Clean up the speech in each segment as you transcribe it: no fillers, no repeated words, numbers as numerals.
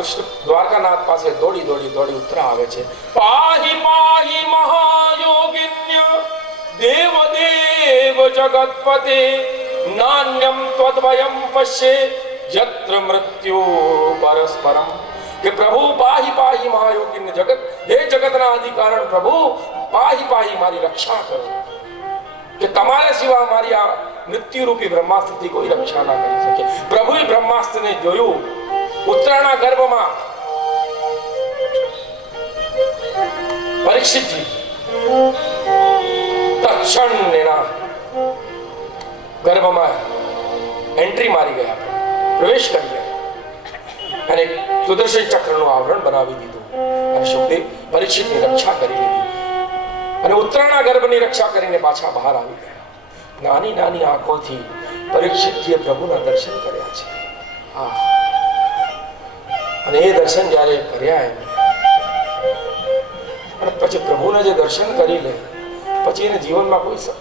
કૃષ્ણ દ્વારકાનાથ પાસે દોડી દોડી દોડી ઉતરા આવે છે. પાહી પાહી મહાયોગિન્ય દેવ દેવ જગતપતે નાન્યમ ત્વદ્વયમ પશ્યે યત્ર મૃત્યુ પરસ્પરમ. કે પ્રભુ પાહી પાહી મહાયોગિન્ય જગત, હે જગતના અધિકારણ પ્રભુ, પાહી પાહી મારી રક્ષા કરો. કે તમારા સિવાય મારી આ મૃત્યુરૂપી બ્રહ્માસ્ત્રથી કોઈ રક્ષા ના કરી શકે. પ્રભુએ બ્રહ્માસ્ત્રને જોયું ઉત્તરાના ગર્ભમાં. પરીક્ષિતજી તત્ક્ષણ એના ગર્ભમાં એન્ટ્રી મારી ગયા, પ્રવેશ કરી ગયા અને સુદર્શન ચક્રનું આવરણ બનાવી દીધું અને સુખદેવ પરીક્ષિતની રક્ષા કરી લીધી અને ઉત્તરાના ગર્ભની રક્ષા કરીને પાછા બહાર આવી ગયા. નાની નાની આંખોથી પરીક્ષિતજીએ પ્રભુના દર્શન કર્યા છે. અને એ દર્શન જ્યારે કર્યા એમ અને પછી પ્રભુના જે દર્શન કરી લે પછી એને જીવનમાં કોઈ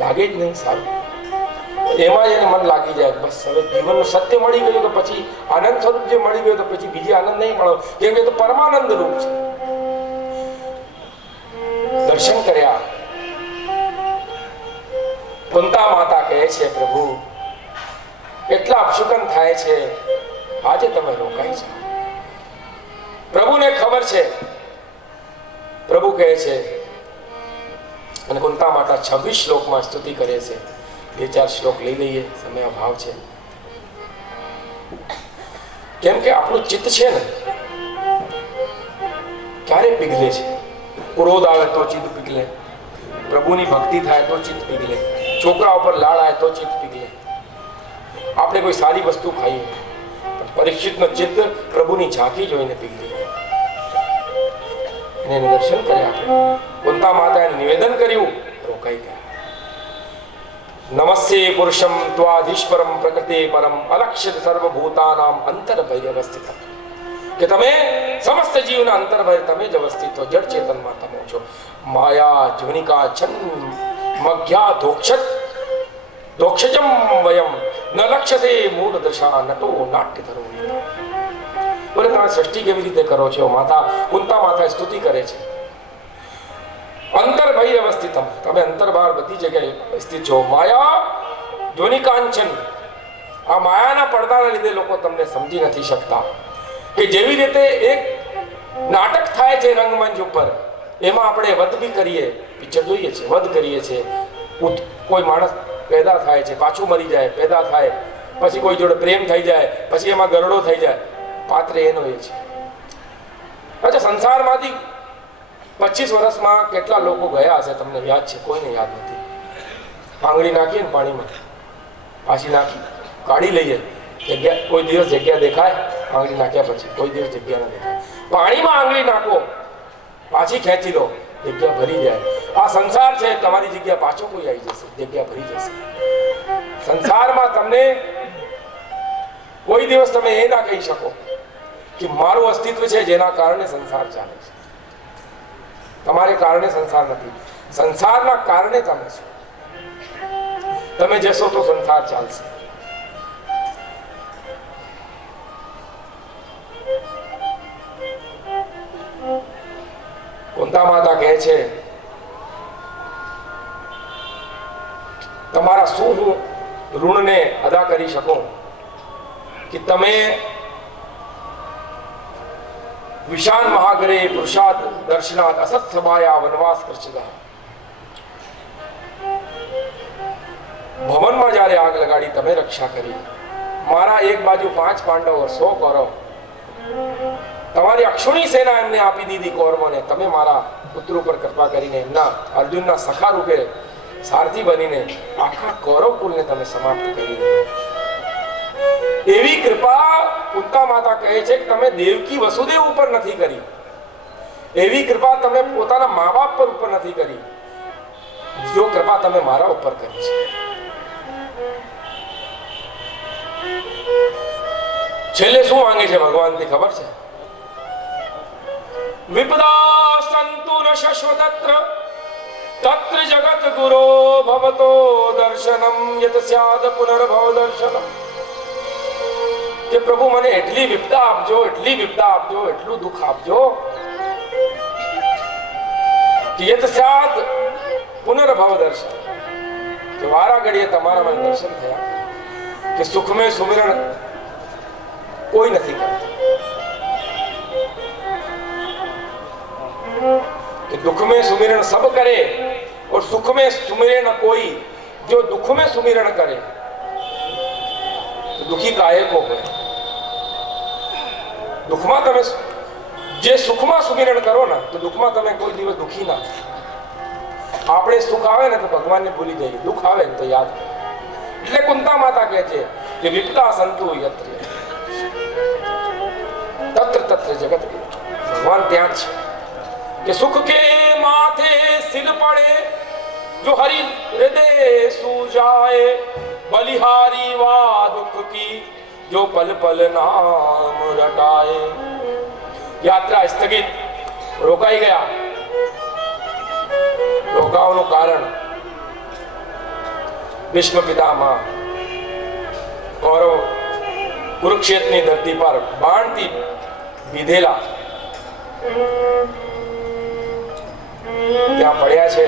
લાગે જ નહીં સારું. એમાં જ એને મન લાગી જાય બસ હવે જીવનનું સત્ય મળી ગયું તો પછી આનંદ સ્વરૂપ જે મળી ગયું તો પછી બીજી આનંદ નહીં મળો, કેમ કે તો પરમાનંદ રૂપ છે. દર્શન કર્યા. કુંતા માતા કહે છે પ્રભુ એટલા અપશુકન થાય છે, આજે તમે રોકાઈ જાઓ. પ્રભુને ખબર છે. પ્રભુ કહે છે અને કુંતા માતા 26 શ્લોકમાં સ્તુતિ કરે છે. 2-4 શ્લોક લઈ લઈએ, સમય અભાવ છે. કેમ કે આપણું ચિત્ત છે ને ક્યારે પીગલે છે. ક્રોધ આવે તો ચિત્ત પીગલે, પ્રભુની ભક્તિ થાય તો ચિત્ત પીગલે, છોકરા ઉપર લાડ આવે તો ચિત્ત પીગલે, આપણે કોઈ સારી વસ્તુ ખાઈએ. પરીક્ષિતનો ચિત્ત પ્રભુની ઝાંકી જોઈને પીગલે. એને દર્શન કર્યા. કુંતા માતાએ નિવેદન કર્યું, રોકાઈ ગયા. નમસ્તે પુરુષમ ત્વાધીશ્વરમ પ્રકૃતે પરમ અલક્ષ્યત સર્વભૂતાનામ અંતર્ભૈર્યવસ્થિત. કે તમે સમસ્ત જીવના અંતર્ભય તમે જ અવસ્થિત છો, જડ ચેતનમાં તમે છો. માયા જ્વનિકા છન્ન મગ્યા ધોક્ષત ધોક્ષજમ વયમ ન લક્ષ્યસે મૂળ દશા નટો નાટ્ય ધરો. બોલે તમે સૃષ્ટિ કેવી રીતે કરો છો? માતા કુંતા માતા સ્તુતિ કરે છે. અંતર્ભય અવસ્થિતમ, તમે અંતર્ભાર બધી જગ્યાએ સ્થિત છો. માયા ધ્વનિકાંચન, આ માયાના પડદાના લીધે લોકો તમને સમજી નથી શકતા. કે જેવી રીતે એક નાટક થાય છે રંગમંચ ઉપર, એમાં આપણે વધ બી કરીએ, પિક્ચર જોઈએ છે, વધ કરીએ છીએ. કોઈ માણસ પેદા થાય છે, પાછું મરી જાય, પેદા થાય, પછી કોઈ જોડે પ્રેમ થઈ જાય, પછી એમાં ગરડો થઈ જાય. પાત્ર એનો એ છે. અચ્છા, સંસારમાંથી 25 વર્ષમાં કેટલા લોકો ગયા હશે તમને યાદ છે? કોઈને યાદ નથી. આંગળી નાખીએ ને પાણીમાં, પાછી નાખી કાઢી લઈએ, જગ્યા કોઈ દિવસ જગ્યા દેખાય? આંગળી નાખ્યા પછી કોઈ દિવસ જગ્યા ન દેખાય. પાણીમાં આંગળી નાખો, પાછી ખેંચી લો, જગ્યા ભરી જાય. આ સંસાર છે, તમારી જગ્યા પાછો કોઈ આવી જશે, જગ્યા ભરી જશે. સંસારમાં તમને કોઈ દિવસ તમે એ ના કહી શકો કે મારું અસ્તિત્વ છે જેના કારણે સંસાર ચાલે છે. તમારે કારણે સંસાર નથી, સંસારના કારણે તમે છો. તમે જશો તો સંસાર ચાલશે. કુંતા માતા કહે છે તમારા શું હું ઋણને અદા કરી શકું કે તમે વિશાન મહાગરે પુરુષાદ દર્શનાદ અસત સભાયા વનવાસ કરશિદા. ભવનમાં જ્યારે આગ લગાડી તમે રક્ષા કરી, મારા એક બાજુ 5 પાંડવો 100 કૌરવ, તમારી અક્ષુણી સેના એમને આપી દીધી કૌરવોને. તમે મારા પુત્ર ઉપર કૃપા કરીને એમના અર્જુનના સખા રૂપે સારથી બનીને આખા કૌરવ કુલને તમે સમાપ્ત કરી દીધો. એવી કૃપા કુંતા માતા કહે છે કે તમે દેવકી વસુદેવ ઉપર નથી કરી. એવી કૃપા તમે પોતાના મા બાપ પર ઉપર નથી કરી, જો કૃપા તમે મારા ઉપર કરી છે. છેલ્લે શું માંગે છે ભગવાનથી ખબર છે? વિપદા સંતુ ન શશ્વતત્ર તત્ર જગત ગુરો ભવતો દર્શનમ યત સ્યાદ પુનર્ભવ દર્શનમ. કે પ્રભુ મને એટલી વિપદા આપજો, એટલી વિપદા આપજો, એટલું દુઃખ આપજો કે યત સ્યાદ પુનર્ભવ દર્શન, કે વારા ઘડીએ તમારા મને દર્શન થયા કે સુખ में સુમિરણ કોઈ નથી કરતું, कि दुख में सुमिरण सब करे और सुख में सुमिरे न कोई। जो दुख में सुमिरण करे तो दुखी काहे को હોય? દુઃખમાં તમે જે સુખમાં સુમિરણ કરો ને તો દુઃખમાં તમે કોઈ દિવસ દુખી ના. આપણે સુખ આવે ને તો ભગવાનને ભૂલી જઈએ, દુઃખ આવે ને તો યાદ કરે. એટલે કુંતા માતા કહે છે કે વિપદા સંતુ યત્ર તત્ર તત્ર જગત. ભગવાન ત્યાં છે कि सुख के माथे सिर पड़े जो हरि हृदय सूजाए, बलिहारी वा दुख की जो पल पल नाम रटाए. यात्रा स्थगित, रोकाई गया. રોકાવાનું કારણ ભીષ્મ પિતામહ કૌરવ કુરુક્ષેત્રની ધરતી પર બાણથી વિધેલા ત્યાં પડ્યા છે,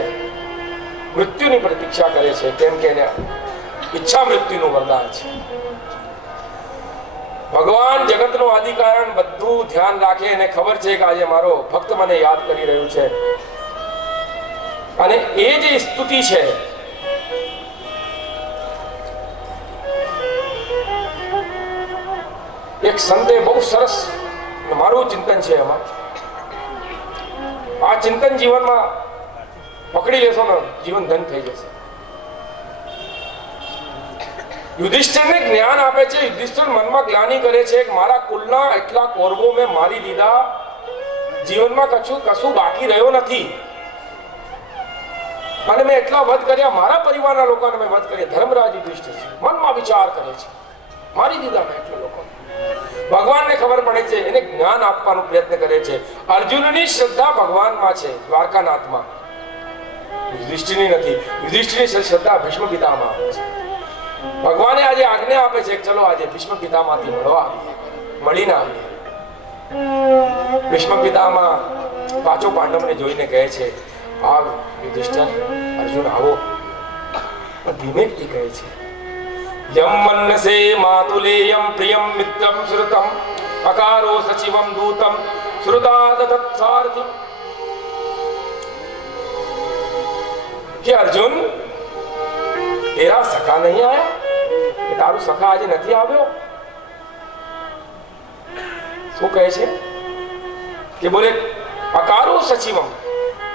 મૃત્યુની પ્રતીક્ષા કરે છે, કેમ કે એને ઈચ્છા મૃત્યુનું વરદાન છે. ભગવાન જગતનો આદિ કારણ બધું ધ્યાન રાખે એને ખબર છે કે આજે મારો ભક્ત મને યાદ કરી રહ્યું છે, અને એ જે સ્તુતિ છે એક સંતે બહુ સરસ મારું ચિંતન છે એમાં. આ ચિંતન જીવનમાં પકડી લેશો ને જીવન ધન થઈ જશે. યુધિષ્ઠિરને જ્ઞાન આપે છે. યુધિષ્ઠિર મનમાં ગ્લાનિ કરે છે કે મારા કુલના એટલા કૌરવો મેં મારી દીધા, જીવનમાં કશું બાકી રહ્યો નથી, અને મેં એટલા વધ કર્યા, મારા પરિવારના લોકોને મેં વધ કર્યા. ધર્મરાજ યુધિષ્ઠિર મનમાં વિચાર કરે છે, મારી દીધા મેં એટલા લોકો. ભગવાનને ખબર પડે છે, એને જ્ઞાન આપવાનો પ્રયત્ન કરે છે. અર્જુનની શ્રદ્ધા ભગવાનમાં છે, દ્વારકાનાથમાં, યુધિષ્ઠિરની નથી. યુધિષ્ઠિરની શ્રદ્ધા ભીષ્મ પિતામાં આવે છે. ભગવાને આજે આજ્ઞા આપે છે કે ચલો આજે ભીષ્મ પિતામાંથી મળવા આવીએ, મળીને આવીએ. ભીષ્મ પિતામાં પાછો પાંડવને જોઈને કહે છે આવ યુધિષ્ઠિર, અર્જુન આવો. ધીમેથી કહે છે यम मन्नसे मातुलेयम प्रियम मित्रम श्रुतम अकारो सचिवम दूतम श्रुताद तत्सारथिम. कि अर्जुन तेरा सखा नहीं आया, कि तारू सखा आज नहीं આવ્યો. શું કહે છે કે બોલે અકારો સચિવમ,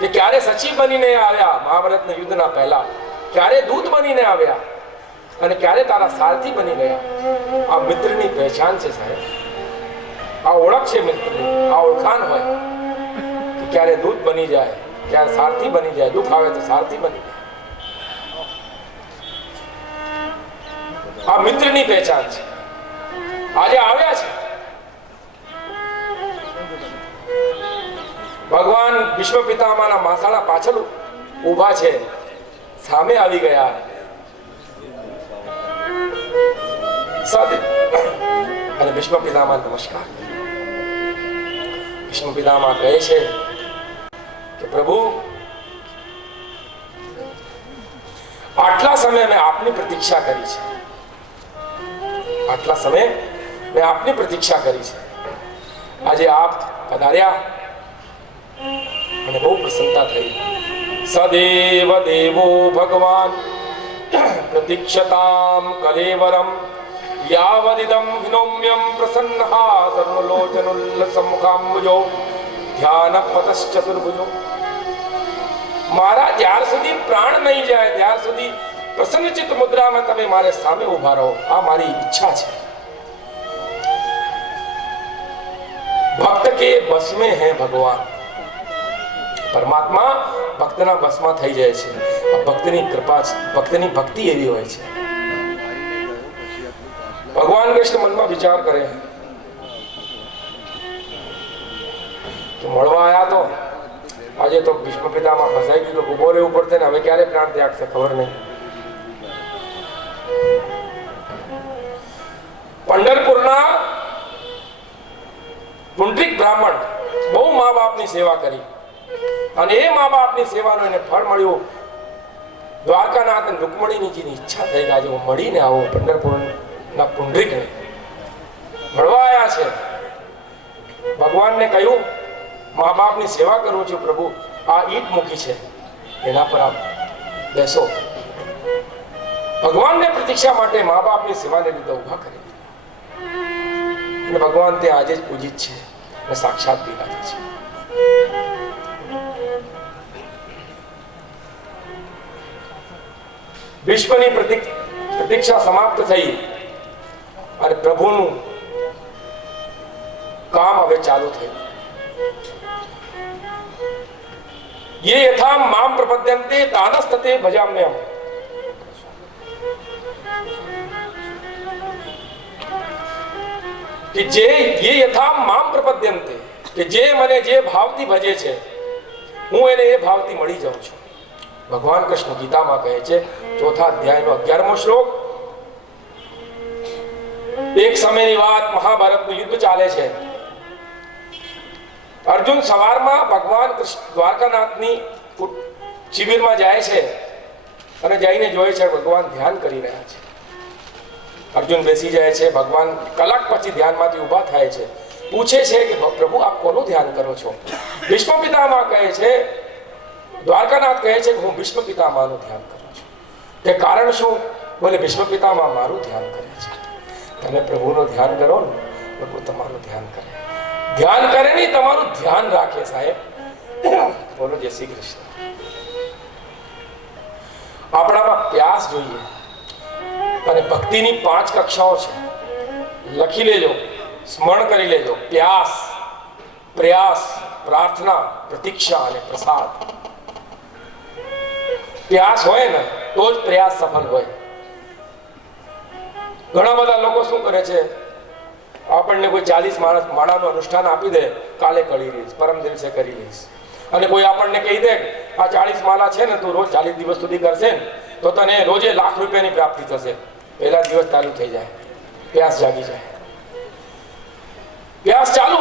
કે ક્યારે સચિવ બનીને આવ્યા મહાભારતના યુદ્ધના પહેલા, ક્યારે દૂત બનીને આવ્યા, અને ક્યારે તારા સારથી બની ગયા. આ મિત્રની પહેચાન છે સાહેબ, આ ઓળખ છે મિત્રની, આ ઓળખાણ હોય કે ક્યારે દૂત બની જાય, ક્યારે સારથી બની જાય, દુઃખ આવે તો સારથી બની જાય. આ મિત્રની પહેચાન છે. આજે આવ્યા છે ભગવાન ભીષ્મ પિતામહના માથાના પાછળ ઊભા છે, સામે આવી ગયા. અને ભીષ્મ પિતામહ નમસ્કાર. ભીષ્મ પિતામહ કહે છે કે પ્રભુ આટલા સમય મેં આપની પ્રતીક્ષા કરી છે, આટલા સમય મેં આપની પ્રતીક્ષા કરી છે. આજે આપ પધાર્યા અને બહુ પ્રસન્નતા થઈ. સદેવ દેવો ભગવાન પ્રતીક્ષતામ કલેવરમ यावदिदं विनोम्यं प्रसन्नः सर्वलोचनुल्लसमुखाम्बुजो ध्यानपतश्चतुर्भुजो. મારા જ્યાર સુધી પ્રાણ નહીં જાય ત્યાર સુધી પ્રસન્નચિત્ત મુદ્રામાં તમે મારે સામે ઉભા રહો, આ મારી ઈચ્છા છે. ભક્ત કે બસ में है ભગવાન. પરમાત્મા ભક્તના બસમાં થઈ જાય છે. ભક્તની કૃપા છે, ભક્તની ભક્તિ એવી હોય છે. ભગવાન કૃષ્ણ મનમાં વિચાર કરે કે મળવા આયા તો આજે તો ભીષ્મ પિતામહ ફસાઈ ગયું, ઉભો રહેવું પડશે ને હવે ક્યારે પ્રાણ ત્યાગશે ખબર નહીં. પંઢરપુરના પુંડરીક બ્રાહ્મણ બહુ મા બાપની સેવા કરી અને એ મા બાપની સેવાનું એને ફળ મળ્યું. દ્વારકાનાથ અને રૂકમણીજીની ઈચ્છા થઈ કે આજે હું મળીને આવો પંઢરપુરના પુંડરીકને મળવા આવ્યા છે. ભગવાનને કહ્યું મા બાપની સેવા કરું છું પ્રભુ, આ ઈંટ મૂકી છે એના પર આપ બેસો. ભગવાનને પ્રતીક્ષા માટે મા બાપની સેવાને લીધે ઉભા કરી અને ભગવાન તે આજે જ પૂજિત છે અને સાક્ષાત બિરાજે છે. વિશ્વની પ્રતીક્ષા સમાપ્ત થઈ અને પ્રભુનું કામ હવે ચાલુ થયું. ये यथा माम प्रपद्यन्ते तानस्तते भजाम्यहम्. કે જે ये यथा माम प्रपद्यन्ते, કે જે મને જે ભાવથી ભજે છે હું એને એ ભાવથી મળી જાઉં છું. ભગવાન કૃષ્ણ ગીતામાં કહે છે, ચોથા અધ્યાયનો 11મો શ્લોક. એક સમયની વાત, મહાભારતનું યુદ્ધ ચાલે છે. અર્જુન સવારમાં ભગવાન દ્વારકાનાથની શિબિરમાં જાય છે અને જઈને જોયે છે ભગવાન ધ્યાન કરી રહ્યા છે. અર્જુન બેસી જાય છે. ભગવાન કલાક પછી ધ્યાનમાંથી ઊભા થાય છે. પૂછે છે કે પ્રભુ આપ કોનું ધ્યાન કરો છો? ભીષ્મ પિતામહ કહે છે, દ્વારકાનાથ કહે છે કે હું ભીષ્મ પિતામહનું ધ્યાન કરું છું. તે કારણ શું? બોલે ભીષ્મ પિતામહ મારું ધ્યાન કરે છે. તમે પ્રભુનું ધ્યાન કરો ને, પ્રભુ તમારું ધ્યાન કરે. ધ્યાન કરે નહીં, તમારું ધ્યાન રાખે સાહેબ. બોલો જય શ્રી કૃષ્ણ. આપણામાં પ્યાસ જોઈએ અને ભક્તિની 5 કક્ષાઓ છે. લખી લેજો, સ્મરણ કરી લેજો. પ્યાસ, પ્રયાસ, પ્રાર્થના, પ્રતીક્ષા અને પ્રસાદ. પ્યાસ હોય ને તો જ પ્રયાસ સફળ હોય. ઘણા બધા લોકો શું કરે છે, આપણને કોઈ 40 માળાનું અનુષ્ઠાન આપી દે, કાલે કરી લઈશ, પરમ દિવસે કરી લઈશ. અને કોઈ આપણને કહી દે આ 40 માળા છે ને તું રોજ 40 દિવસ સુધી કરશે ને તો તને રોજે લાખ રૂપિયાની પ્રાપ્તિ થશે. પહેલા દિવસ ચાલુ થઈ જાય, પ્યાસ જાગી જાય. પ્યાસ ચાલુ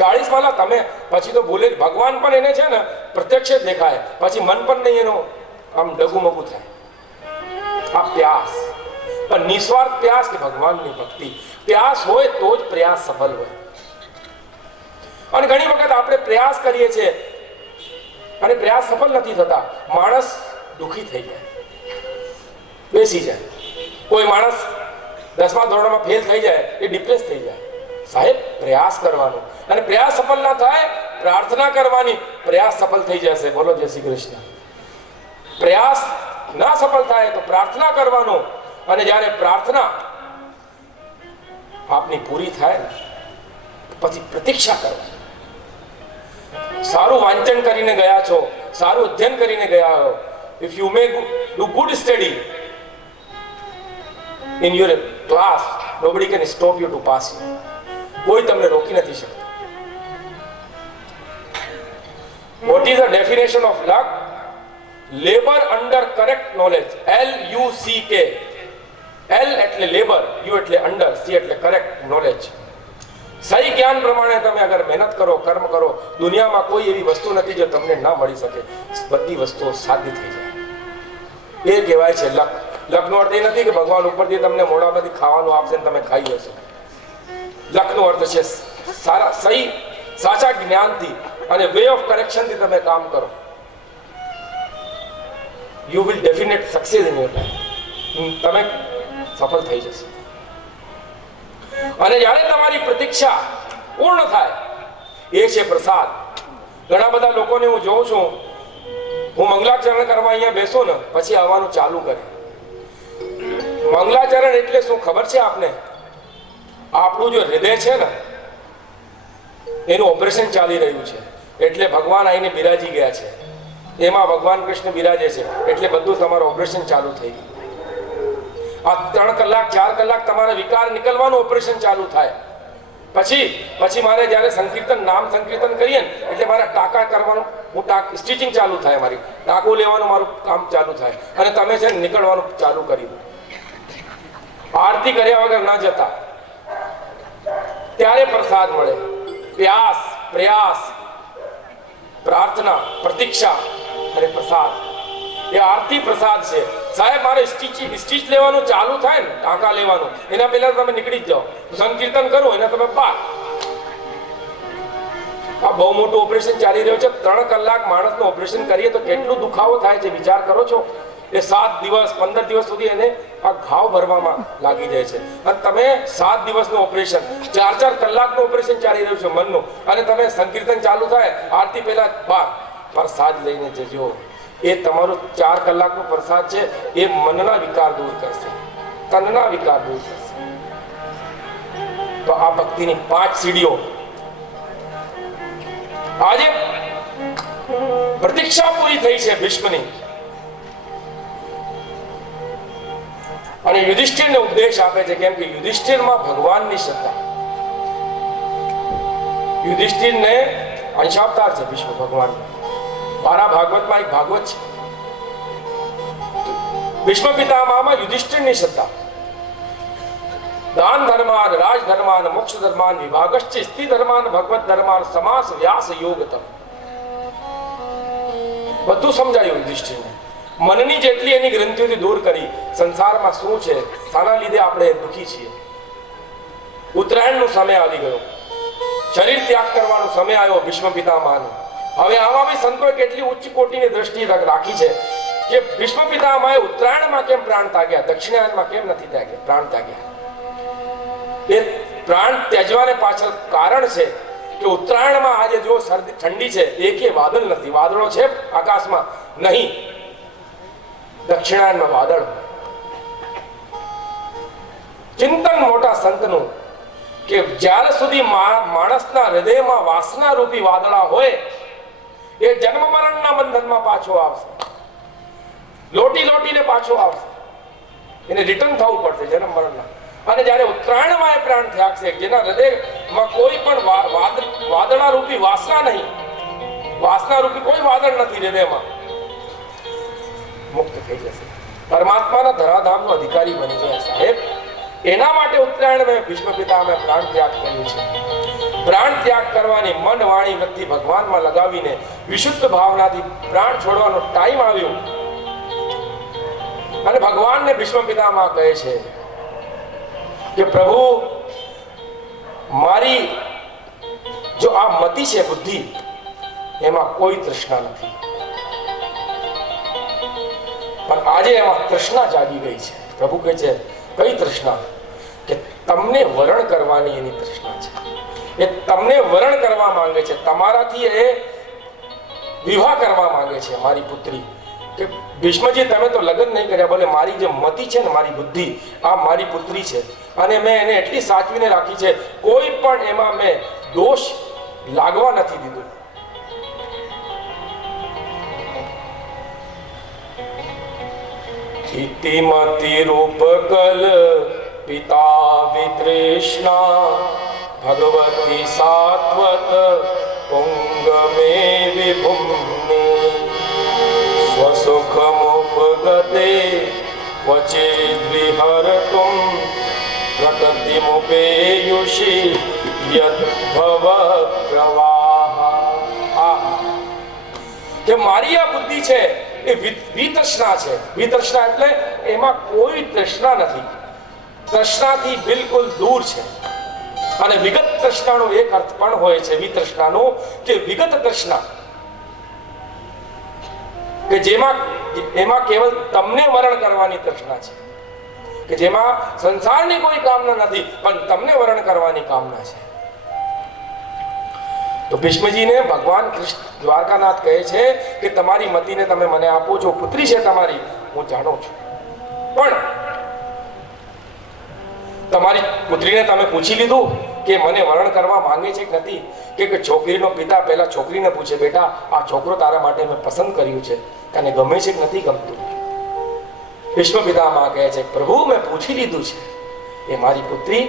40 માળા તમે પછી તો ભૂલે. ભગવાન પણ એને છે ને પ્રત્યક્ષ જ દેખાય, પછી મન પણ નહીં એનો આમ ડગુમગું થાય. આ પ્યાસ પણ નિસ્વાર્થ પ્યાસ કે ભગવાનની ભક્તિ. પ્યાસ હોય તો જ પ્રયાસ સફળ હોય. અને ઘણી વખત આપણે પ્રયાસ કરીએ છીએ અને પ્રયાસ સફળ નથી થતા. માણસ દુઃખી થઈ જાય, બેસી જાય. કોઈ માણસ 10મા ધોરણમાં ફેલ થઈ જાય, એ ડિપ્રેસ થઈ જાય. સાહેબ પ્રયાસ કરવાનો, અને પ્રયાસ સફળ ના થાય પ્રાર્થના કરવાની, પ્રયાસ સફળ થઈ જશે. બોલો જય શ્રી કૃષ્ણ. પ્રયાસ ના સફળ થાય તો પ્રાર્થના કરવાનો, અને જ્યારે પ્રાર્થના આપની પૂરી થાય ને પછી પ્રતીક્ષા કરવાની. સારું વાંચન કરીને ગયા છો, સારું અધ્યયન કરીને ગયા હો, if you may do good study in your class, nobody can stop you to pass you. કોઈ તમને રોકી નથી શકતો. What is the definition of luck? Labor under correct knowledge. LUCK. L એટલે લેબર, U એટલે અંડર, C એટલે correct knowledge. સહી જ્ઞાન પ્રમાણે તમે અગર મહેનત કરો, કર્મ કરો, દુનિયામાં કોઈ એવી વસ્તુ નથી જે તમને ના મળી શકે. બધી વસ્તુઓ સાધી થઈ જાય. એ કહેવાય છે લક. લકનો અર્થ એ નથી કે ભગવાન ઉપરથી તમને મોઢામાંથી ખાવાનું આપશે ને તમે ખાઈ લેશો. લકનો અર્થ છે સાચા જ્ઞાનથી અને વે ઓફ કરેક્શનથી તમે કામ કરો. You will definite success in your life. તમે સફળ થઈ જશે. અને જ્યારે તમારી પ્રતીક્ષા પૂર્ણ થાય એ છે પ્રસાદ. ઘણા બધા લોકોને હું જોઉં છું, હું મંગલાચરણ કરવા અહીંયા બેસો ને પછી આવવાનું ચાલુ કરે. મંગલાચરણ એટલે શું ખબર છે આપને? આપણું જો હૃદય છે ને એનું ઓપરેશન ચાલી રહ્યું છે, એટલે ભગવાન આવીને બિરાજી ગયા છે. એમાં ભગવાન કૃષ્ણ બિરાજે છે, એટલે બધું તમારું ઓપરેશન ચાલુ થઈ ગયું. આ 3 કલાક 4 કલાક તમારા વિકાર નીકળવાનું ઓપરેશન ચાલુ થાય. પછી મારે જ્યારે સંકીર્તન નામ સંકીર્તન કરીએ ને એટલે મારે ટાંકા કરવાનું, હું સ્ટિચિંગ ચાલુ થાય, મારી ટાંકું લેવાનું મારું કામ ચાલુ થાય, અને તમે છે નીકળવાનું ચાલુ કરી દો. આરતી કર્યા વગર ના જતા. ત્યારે પ્રસાદ મળે. પ્યાસ, પ્રયાસ, પ્રાર્થના, પ્રતીક્ષા અને પ્રસાદ એ આરતી પ્રસાદ છે. સાહેબ મારે સ્ટીચ લેવાનું ચાલુ થાય ને, ટાંકા લેવાનું, એના પહેલા તમે નીકળી જ જાઓ. સંકીર્તન કરો એના તમે બાર. આ બહુ મોટું ઓપરેશન ચાલી રહ્યું છે. 3 કલાક માણસનું ઓપરેશન કરીએ તો કેટલું દુખાવો થાય છે વિચાર કરો છો. એ 7 દિવસ 15 દિવસ સુધી એને આ ઘાવ ભરવામાં લાગી જાય છે. અને તમે 7 દિવસનું ઓપરેશન, 4 કલાકનું ઓપરેશન ચાલી રહ્યું છે મનનું, અને તમે સંકીર્તન ચાલુ થાય આરતી પહેલા બાર પ્રસાદ લઈને જજો. એ તમારું 4 કલાકનું પ્રસાદ છે. એ મનના વિકાર દૂર કરશે, તનના વિકાર દૂર કરશે. તો આ ભક્તિની 5 સીડીઓ. આજે પ્રતીક્ષા પૂરી થઈ છે ભીષ્મની, અને યુધિષ્ઠિરને ઉપદેશ આપે છે. કેમ કે યુધિષ્ઠિરમાં ભગવાનની શ્રદ્ધા. યુધિષ્ઠિરને અંશાવતાર છે ભીષ્મ ભગવાન. 12 ભાગવતમાં એક ભાગવત છે. ભીષ્મ પિતામહમાં યુધિષ્ઠિરની શ્રદ્ધા. દાન ધર્માન, રાજ ધર્માન, મોક્ષ ધર્માન, વિભાગશ્ચ સ્થિતિ ધર્માન, ભગવત ધર્માન, સમાસ વ્યાસ યોગતમ. બધું સમજાયું યુધિષ્ઠિરને. મનની જેટલી એની ગ્રંથિઓથી દૂર કરી. સંસારમાં શું છે, શાના લીધે આપણે દુઃખી છીએ. ઉત્તરાયણનો સમય આવી ગયો, શરીર ત્યાગ કરવાનો સમય આવ્યો ભીષ્મ પિતામહનો. હવે આમાં બી સંતોએ કેટલી ઉચ્ચ કોટીની દ્રષ્ટિ રાખી છે કે ભીષ્મ પિતામહે ઉત્તરાયણમાં કેમ પ્રાણ ત્યાગ્યા, દક્ષિણાયનમાં કેમ નથી ત્યાગ્યા, પ્રાણ ત્યાગ્યા. એ પ્રાણ ત્યજવાને પાછળ કારણ છે કે ઉત્તરાયણમાં આજે જો શરદી ઠંડી છે, એકે વાદળ નથી. વાદળો છે આકાશમાં નહીં, દક્ષિણાયનમાં વાદળ. ચિંતન મોટા સંતનું કે જ્યાર સુધી માણસના હૃદયમાં વાસના રૂપી વાદળા હોય, એ જન્મ મરણના બંધનમાં પાછો આવશે, લોટીને પાછો આવશે. એને રિટર્ન થવું પડશે જન્મ મરણના. અને જ્યારે ઉત્તરાયણમાં એ પ્રાણ ત્યાગશે, જેના હૃદયમાં કોઈ પણ વાદળા રૂપી વાસના નહીં, વાસના રૂપી કોઈ વાદળ નથી હૃદયમાં, મુક્ત થઈ જશે, પરમાત્માના ધરાધામનો અધિકારી બની જાય. સાહેબ એના માટે ઉત્તરાયણમાં ભીષ્મ પિતામહે પ્રાણ ત્યાગ કર્યું છે. પ્રાણ ત્યાગ કરવાની મન વાણી વૃત્તિ ભગવાનમાં લગાવીને વિશુદ્ધ ભાવનાથી પ્રાણ છોડવાનો ટાઈમ આવ્યો. અને ભગવાનને ભીષ્મ પિતામહ કહે છે કે પ્રભુ, મારી જો આ મતિ છે, બુદ્ધિ, એમાં કોઈ તૃષ્ણા નથી, પણ આજે એમાં તૃષ્ણા જાગી ગઈ છે. પ્રભુ કહે છે કઈ તૃષ્ણા? કે તમને વરણ કરવાની એની તૃષ્ણા છે. એ તમને વરણ કરવા માંગે છે, તમારાથી એ વિવાહ કરવા માંગે છે. મારી પુત્રી કે ભીષ્મજી તમે તો લગ્ન નહીં કર્યા, બોલે મારી જે મતિ છે ને, મારી બુદ્ધિ, આ મારી પુત્રી છે, અને મેં એને એટલી સાચવીને રાખી છે, કોઈ પણ એમાં મેં દોષ લાગવા નથી દીધો. ઇતિમતિ રૂપકલ પિતા વિતૃષ્ણા ભગવતી સાત્વત પુંગમે વિભુમ્ને સ્વસુખમુપગતે ક્વચિદ વિહર્તુમ પ્રકૃતિમુપેયુષી યદ્ભવ પ્રવાહ. કે મારી આ બુદ્ધિ છે એ વિતૃષ્ણા છે. વિતૃષ્ણા એટલે એમાં કોઈ તૃષ્ણા નથી, તૃષ્ણાથી બિલકુલ દૂર છે. અને વિગત તૃષ્ણાનો એક અર્થ પણ હોય છે વિતૃષ્ણાનો, કે વિગત તૃષ્ણા, કે એમાં કેવલ તમને વરણ કરવાની તૃષ્ણા છે, કે જેમાં સંસારની કોઈ કામના નથી, પણ તમને વરણ કરવાની કામના છે. તો ભીષ્મજીને ભગવાન કૃષ્ણ દ્વારકાનાથ કહે છે કે તમારી મતિને તમે મને આપો છો, પુત્રી છે તમારી, હું જાણું છું, પણ તમારી પુત્રીને તમે પૂછી લીધું કે મને વરણ કરવા માંગે છે કે નથી? કે છોકરીનો પિતા પહેલા છોકરીને પૂછે, બેટા આ છોકરો તારા માટે મેં પસંદ કર્યું છે, તને ગમે છે કે નથી ગમતું? ભીષ્મ પિતામહ કહે છે પ્રભુ મેં પૂછી લીધું છે, એ મારી પુત્રી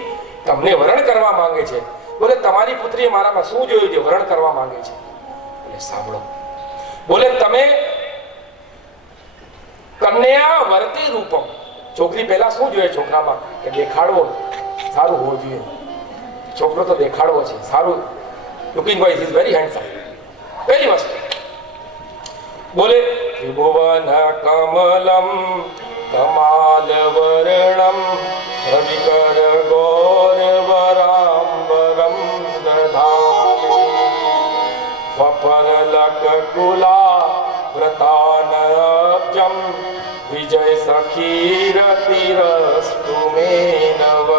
તમને વરણ કરવા માંગે છે. બોલે તમારી પુત્રીએ મારામાં શું જોયું છે વરણ કરવા માંગે છે? બોલે સાંભળો, બોલે તમે કન્યા વર્તે રૂપમ, છોકરી પહેલા શું જોઈએ છોકરામાં? કે દેખાડવો સારું હોવો જોઈએ, છોકરો તો દેખાડવો છે, સારું looking wise is very handsome. પહેલી વસ્તુ બોલે ત્રિભુવન કમલમ કમાલ વર્ણમ રવિકર ગૌરવરાંબરમ દધામી વપરલક કુલા વ્રતાનબ્જમ વિજય સખીરતિરસ્તુ મે નવ